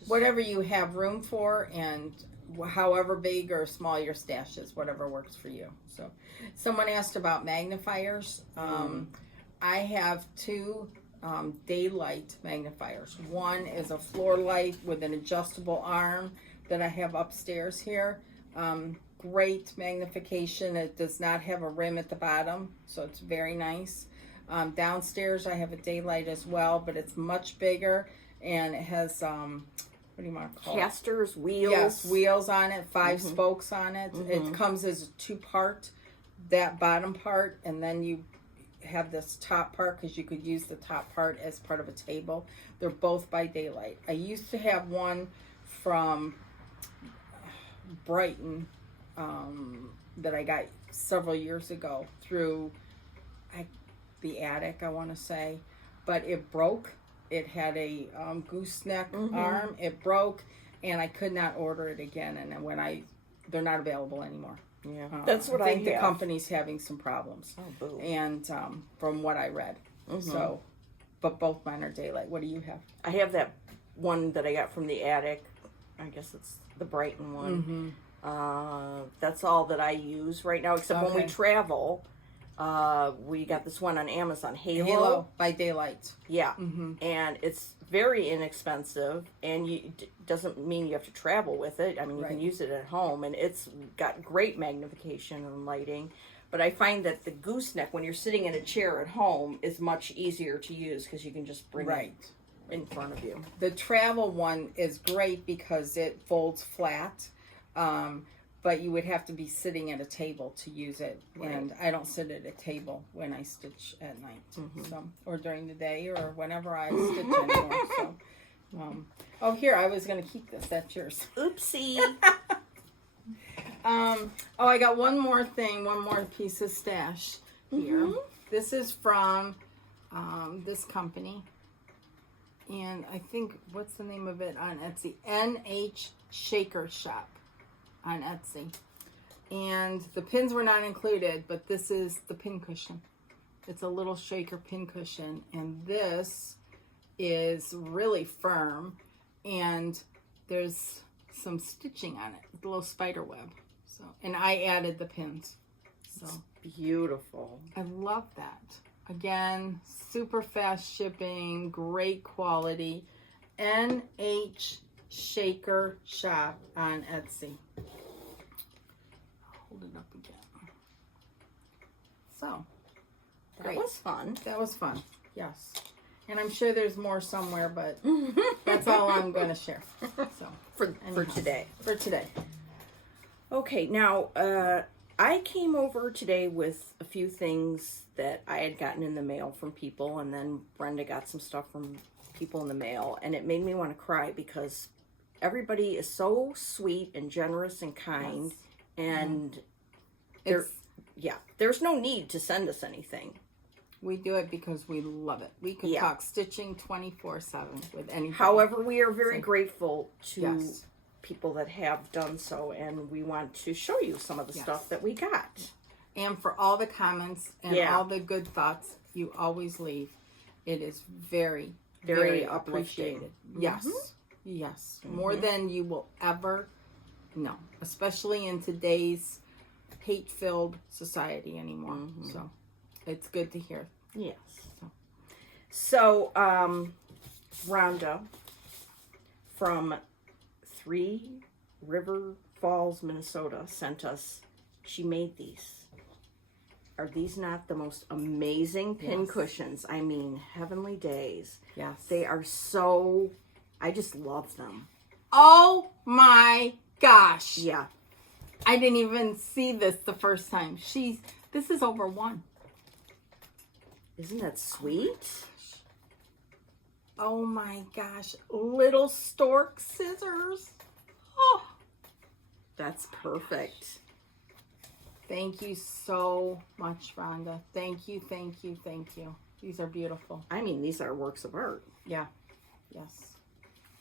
Whatever you have room for, and however big or small your stash is, whatever works for you. So, someone asked about magnifiers. I have two daylight magnifiers. One is a floor light with an adjustable arm that I have upstairs here. Great magnification. It does not have a rim at the bottom, so it's very nice. Downstairs, I have a daylight as well, but it's much bigger, and it has what do you want to call casters, wheels? Yes, wheels on it, 5 spokes on it. It comes as a 2-part, that bottom part, and then you have this top part because you could use the top part as part of a table. They're both by daylight. I used to have one from Brighton that I got several years ago through the attic, I want to say, but it broke. It had a gooseneck arm. It broke, and I could not order it again. And then they're not available anymore. Yeah, that's what I think. The company's having some problems. Oh, boo. And from what I read, so, but both mine are daylight. What do you have? I have that one that I got from the attic. I guess it's the Brighton one. That's all that I use right now, except when we travel. We got this one on Amazon, Halo by Daylight. Yeah, and it's very inexpensive, and doesn't mean you have to travel with it. I mean, you can use it at home, and it's got great magnification and lighting. But I find that the gooseneck, when you're sitting in a chair at home, is much easier to use because you can just bring it in front of you. The travel one is great because it folds flat. But you would have to be sitting at a table to use it. And I don't sit at a table when I stitch at night. So, or during the day or whenever I stitch anymore. So, here, I was going to keep this. That's yours. Oopsie. I got one more piece of stash here. This is from this company. And I think, what's the name of it on Etsy? NH Shaker Shop on Etsy. And the pins were not included, but this is the pin cushion. It's a little shaker pin cushion, and this is really firm, and there's some stitching on it, a little spider web. So, and I added the pins. So it's beautiful. I love that. Again, super fast shipping, great quality. NH Shaker Shop on Etsy. Hold it up again. So, that was fun. That was fun. Yes. And I'm sure there's more somewhere, but that's all I'm going to share. So for today. For today. Okay, now I came over today with a few things that I had gotten in the mail from people, and then Brenda got some stuff from people in the mail, and it made me want to cry because everybody is so sweet and generous and kind, and there's no need to send us anything. We do it because we love it. We can talk stitching 24/7 with anybody. However, we are very grateful to people that have done so, and we want to show you some of the stuff that we got. And for all the comments and all the good thoughts you always leave. It is very, very appreciated. Yes. Yes. More than you will ever know, especially in today's hate-filled society anymore. So it's good to hear. Yes. So, Rhonda from 3 River Falls, Minnesota sent us, she made these. Are these not the most amazing pin cushions? I mean, heavenly days. Yes. They are so, I just love them. Oh my gosh. Yeah. I didn't even see this the first time. This is over 1. Isn't that sweet? Oh my gosh. Little stork scissors. Oh. That's perfect. Thank you so much, Rhonda. Thank you, thank you, thank you. These are beautiful. I mean, these are works of art. Yeah. Yes.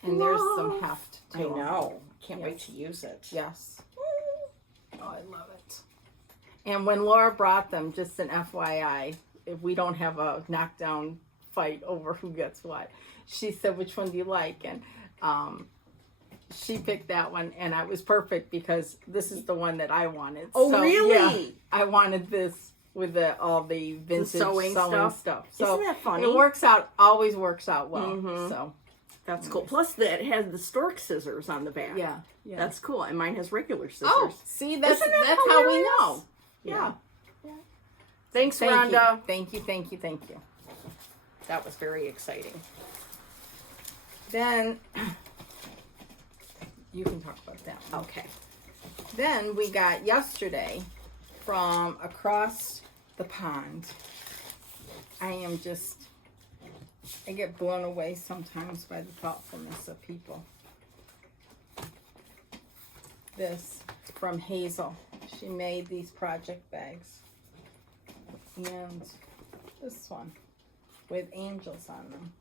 And there's some heft, too. I know. Can't wait to use it. Yes. Oh, I love it. And when Laura brought them, just an FYI, if we don't have a knockdown fight over who gets what, she said, which one do you like? And she picked that one, and I was perfect because this is the one that I wanted. Oh, so, really? Yeah, I wanted this with all the vintage sewing stuff. So isn't that funny? It always works out well. So that's cool. Plus, that has the stork scissors on the back. Yeah. That's cool. And mine has regular scissors. Oh, see, that's how we know. Yeah. Thanks, Rhonda. Thank you. That was very exciting. Then you can talk about that. Okay. Then we got yesterday from across the pond. I get blown away sometimes by the thoughtfulness of people. This from Hazel. She made these project bags. And this one with angels on them.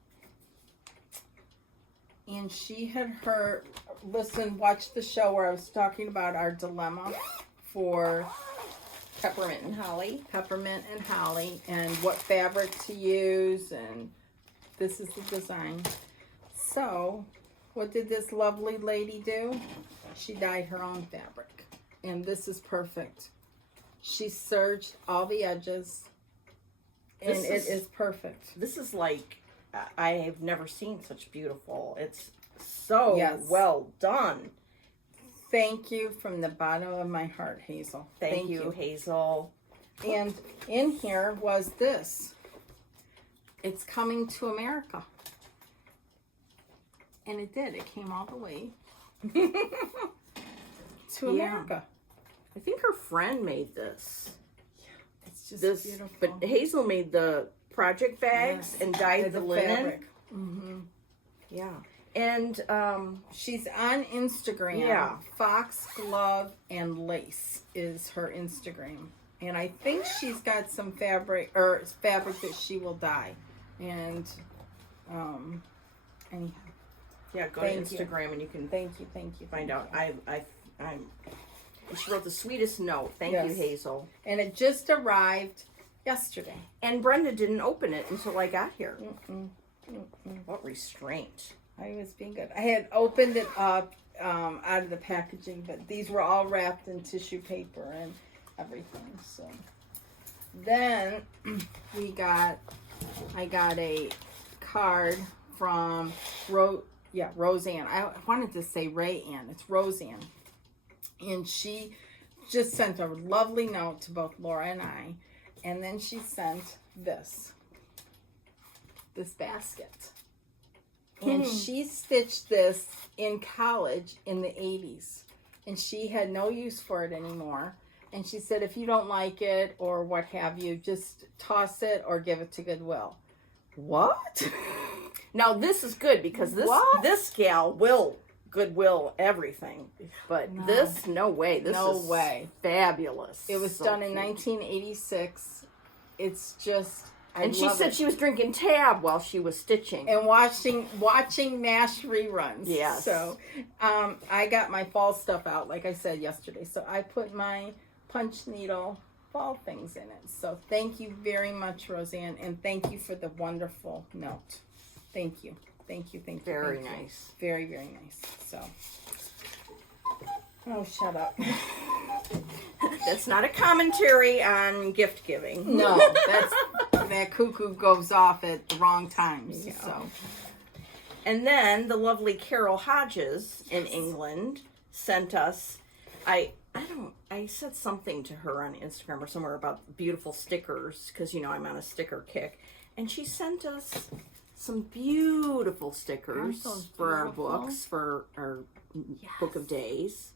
And she had watched the show where I was talking about our dilemma for Peppermint and holly, and what fabric to use, and this is the design. So what did this lovely lady do? She dyed her own fabric. And this is perfect. She serged all the edges. And it is perfect. This is like, I have never seen such beautiful. It's so well done. Thank you from the bottom of my heart, Hazel. Thank you, Hazel. And in here was this. It's coming to America. And it did. It came all the way to America. I think her friend made this. It's just beautiful. But Hazel made the project bags and dyed the linen. Fabric. Mm-hmm. Yeah. And she's on Instagram. Yeah. Foxglove and Lace is her Instagram. And I think she's got some fabric that she will dye. And anyhow. Yeah, go to Instagram and you can thank you find out. She wrote the sweetest note. Thank you, Hazel. And it just arrived yesterday. And Brenda didn't open it until I got here. What restraint. I was being good. I had opened it up out of the packaging, but these were all wrapped in tissue paper and everything. So then I got a card from Roseanne. I wanted to say Rayanne. It's Roseanne. And she just sent a lovely note to both Laura and I. And then she sent this basket. And she stitched this in college in the 80s. And she had no use for it anymore. And she said, if you don't like it or what have you, just toss it or give it to Goodwill. What? Now this is good because this gal will Goodwill everything. But this, no way. This is fabulous. It was done in 1986. It's just... And she said she was drinking tab while she was stitching. And watching MASH reruns. Yes. So I got my fall stuff out, like I said yesterday. So I put my punch needle fall things in it. So thank you very much, Roseanne. And thank you for the wonderful note. Thank you. Thank you. Very nice. Very, very nice. So. Oh, shut up. That's not a commentary on gift giving. No, that cuckoo goes off at the wrong times. Yeah. So, and then the lovely Carol Hodges in England sent us. I said something to her on Instagram or somewhere about beautiful stickers because I'm on a sticker kick, and she sent us some beautiful stickers for our books for our book of days.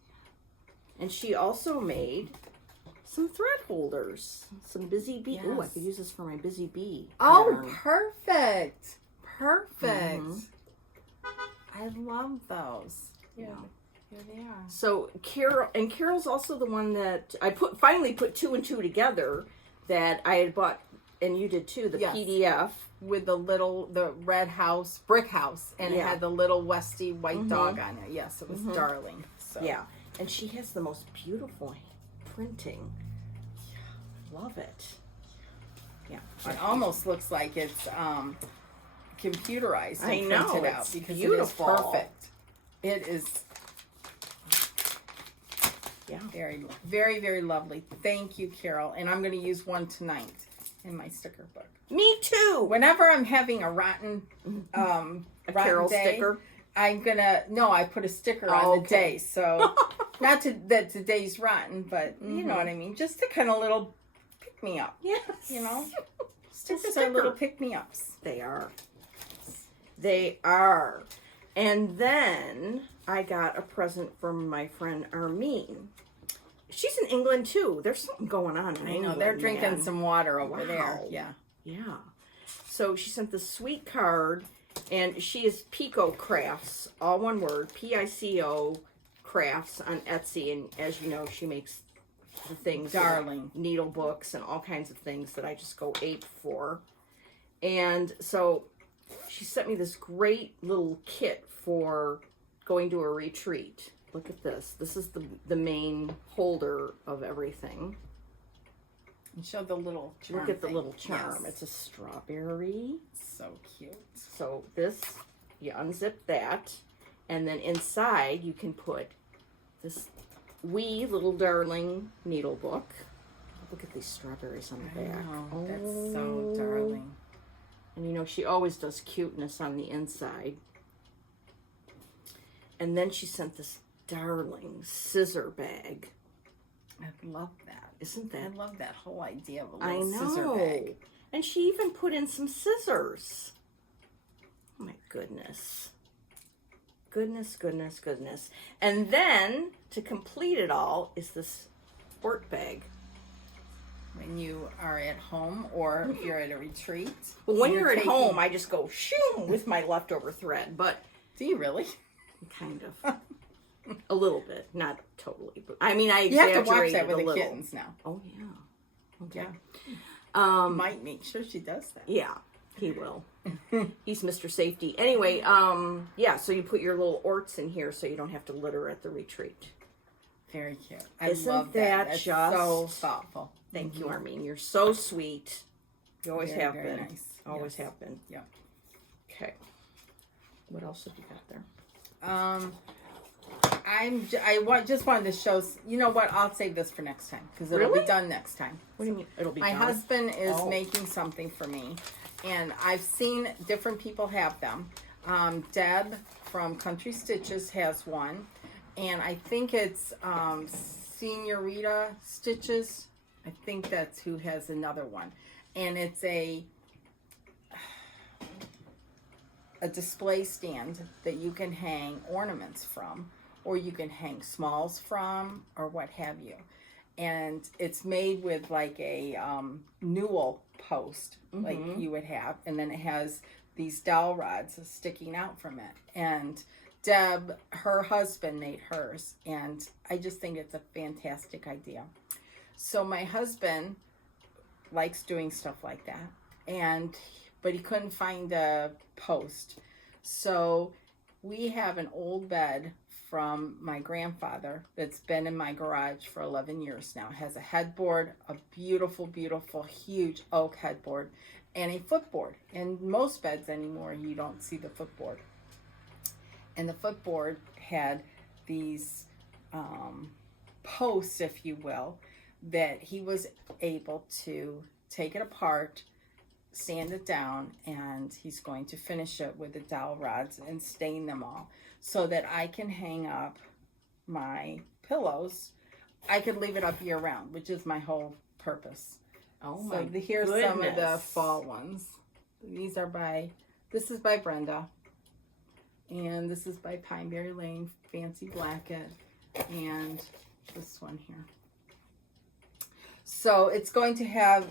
And she also made some thread holders, some busy bee. Yes. Oh, I could use this for my busy bee. Oh, perfect. Perfect. I love those. Yeah. Here they are. So Carol's also the one that I finally put two and two together that I had bought, and you did too, the PDF. With the red house, brick house, and it had the little Westie white dog on it. Yes, it was darling. So. Yeah. And she has the most beautiful printing. Love it. Yeah. It almost looks like it's computerized and printed out because beautiful. It is perfect. It is very, very, very lovely. Thank you, Carol. And I'm going to use one tonight in my sticker book. Me too. Whenever I'm having a rotten Carol day, sticker. I put a sticker on the day. So, not that today's rotten, but you know what I mean. Just to kind of little pick me up. Yes. Stickers are little pick me ups. They are. They are. And then I got a present from my friend Armine. She's in England too. There's something going on in England. They're drinking some water over there. Yeah. Yeah. So she sent this sweet card. And she is Pico Crafts, all one word, Pico Crafts on Etsy. And as you know, she makes the things, darling needle books and all kinds of things that I just go ape for. And so she sent me this great little kit for going to a retreat. Look at this. This is the main holder of everything. And show the little charm. Look at the little charm. Yes. It's a strawberry. So cute. So this, you unzip that, And then inside you can put this wee little darling needle book. Look at these strawberries on the back. Oh, that's so darling. And you know, she always does cuteness on the inside. And then she sent this darling scissor bag. I love that. Isn't that? I love that whole idea of a little scissor bag. And she even put in some scissors. Oh my goodness. Goodness, goodness, goodness. And then, to complete it all, is this sport bag. When you are at home or if you're at a retreat. But when you're at home, I just go shoom with my leftover thread. But do you really? Kind of. A little bit. Not totally. But I mean, I you have to watch exaggerated that with a the little. kittens now. Oh, yeah. Okay. Yeah. Might make sure she does that. Yeah, he will. He's Mr. Safety. Anyway, yeah, so you put your little orts in here so you don't have to litter at the retreat. Very cute. Isn't love that That's just so thoughtful. Thank you, Armene. You're so sweet. You always have very been. Nice. Always have been. Yeah. Okay. What else have you got there? Just wanted to show. You know what? I'll save this for next time because it'll be done next time. What do you mean? It'll be My done? husband is making something for me, and I've seen different people have them. Deb from Country Stitches has one, and I think it's Senorita Stitches. I think that's who has another one, and it's a display stand that you can hang ornaments from, or you can hang smalls from, or what have you. And it's made with like a newel post, like you would have, and then it has these dowel rods sticking out from it. And Deb, her husband, made hers, and I just think it's a fantastic idea. So my husband likes doing stuff like that, but he couldn't find a post. So we have an old bed from my grandfather that's been in my garage for 11 years now. It has a headboard, a beautiful, beautiful, huge oak headboard, and a footboard. And most beds anymore, you don't see the footboard. And the footboard had these posts, if you will, that he was able to take it apart, sand it down, and he's going to finish it with the dowel rods and stain them all so that I can hang up my pillows. I could leave it up year round, which is my whole purpose. Oh my So here's goodness. some of the fall ones. This is by Brenda, and this is by Pineberry Lane, Fancy Blacket, and this one here. So it's going to have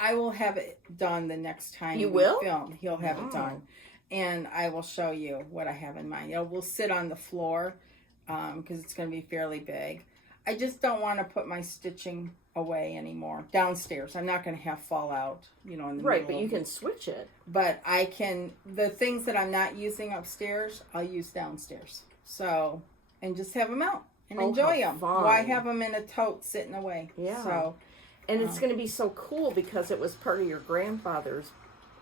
I will have it done the next time you we will film. He'll have it done, and I will show you what I have in mind. It will sit on the floor because it's going to be fairly big. I just don't want to put my stitching away anymore downstairs. I'm not going to have fallout, in the right, middle but you can switch it. But I can, the things that I'm not using upstairs, I'll use downstairs. So, and just have them out and enjoy them. Fun. Why have them in a tote sitting away? Yeah. So, and it's going to be so cool because it was part of your grandfather's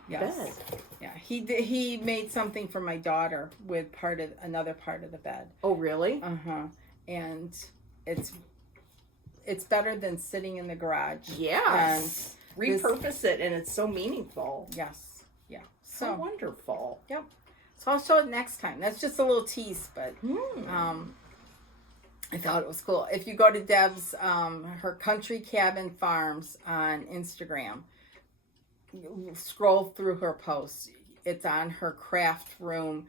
bed. Yeah, he made something for my daughter with another part of the bed. Oh, really? And it's better than sitting in the garage. Yes. Repurpose it, and it's so meaningful. Yes. Yeah. So wonderful. Yep. So I'll show it next time. That's just a little tease, but I thought it was cool. If you go to Deb's, her Country Cabin Farms on Instagram, scroll through her posts. It's on her craft room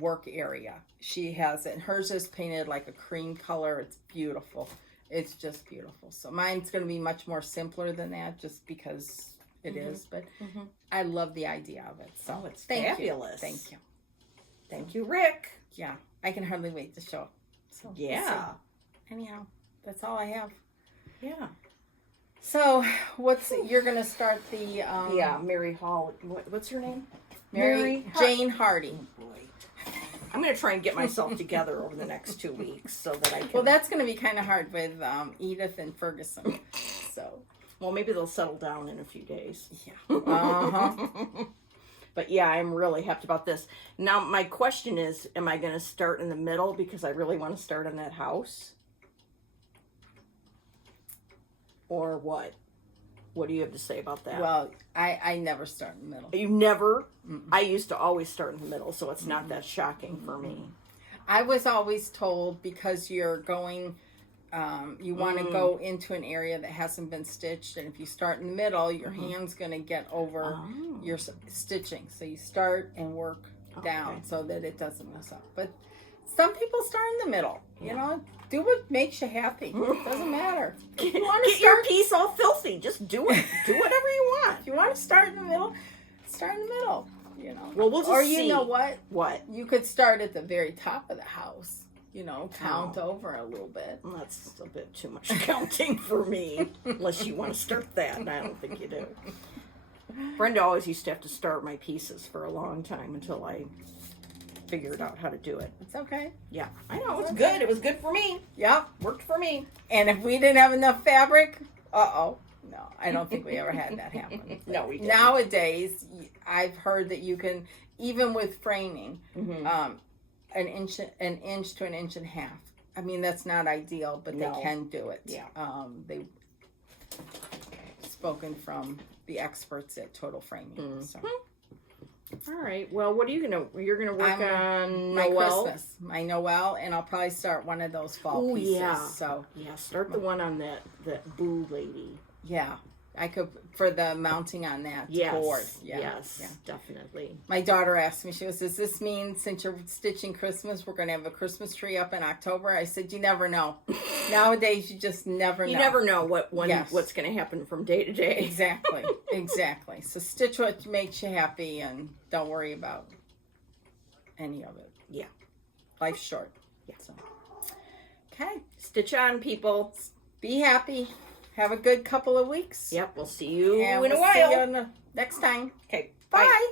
work area. She has it. Hers is painted like a cream color. It's beautiful. It's just beautiful. So mine's going to be much more simpler than that just because it is. But I love the idea of it. So it's fabulous. Thank you. Thank you, Rick. Yeah. I can hardly wait to show it. So, yeah. Anyhow, that's all I have. Yeah. So you're going to start the... Mary Hall. What's her name? Mary Jane Hardy. Oh, boy. I'm going to try and get myself together over the next 2 weeks so that I can... Well, that's going to be kind of hard with Edith and Ferguson. So... Well, maybe they'll settle down in a few days. Yeah. But yeah, I'm really happy about this. Now, my question is, am I going to start in the middle because I really want to start on that house? Or what? What do you have to say about that? Well, I never start in the middle. You never? I used to always start in the middle, so it's not that shocking for me. I was always told because you're going, you want to go into an area that hasn't been stitched, and if you start in the middle, your hand's going to get over your stitching. So you start and work down so that it doesn't mess up. But some people start in the middle. You know, do what makes you happy. It doesn't matter. If you want to Get your piece all filthy. Just do it. Do whatever you want. If you want to start in the middle, start in the middle. You know. Well, we'll just or see. You know what? What? You could start at the very top of the house. You know, count over a little bit. Well, that's a bit too much counting for me. Unless you want to start that, and I don't think you do. Brenda always used to have to start my pieces for a long time until I figured out how to do it. It's okay. Yeah, I know. It's good. It was good for me. Yep. Worked for me. And if we didn't have enough fabric, no, I don't think we ever had that happen. No, we didn't. Nowadays, I've heard that you can, even with framing, an inch to an inch and a half. I mean, that's not ideal, but they can do it. Yeah. They've spoken from the experts at Total Framing. So. All right. Well, what are you you're gonna work on my Noel? Christmas, my Noel, and I'll probably start one of those fall pieces. Yeah. So start the one on that boo lady. yeah, I could for the mounting on that board. Yeah. Yes, definitely. My daughter asked me, she goes, does this mean since you're stitching Christmas, we're going to have a Christmas tree up in October? I said, you never know. Nowadays, you just never know. You never know what's going to happen from day to day. Exactly, exactly. So stitch what makes you happy and don't worry about any of it. Yeah. Life's short. Yeah. So. Okay. Stitch on, people. Be happy. Have a good couple of weeks. Yep, we'll see you And in a we'll while. see you next time. Okay, Bye. bye.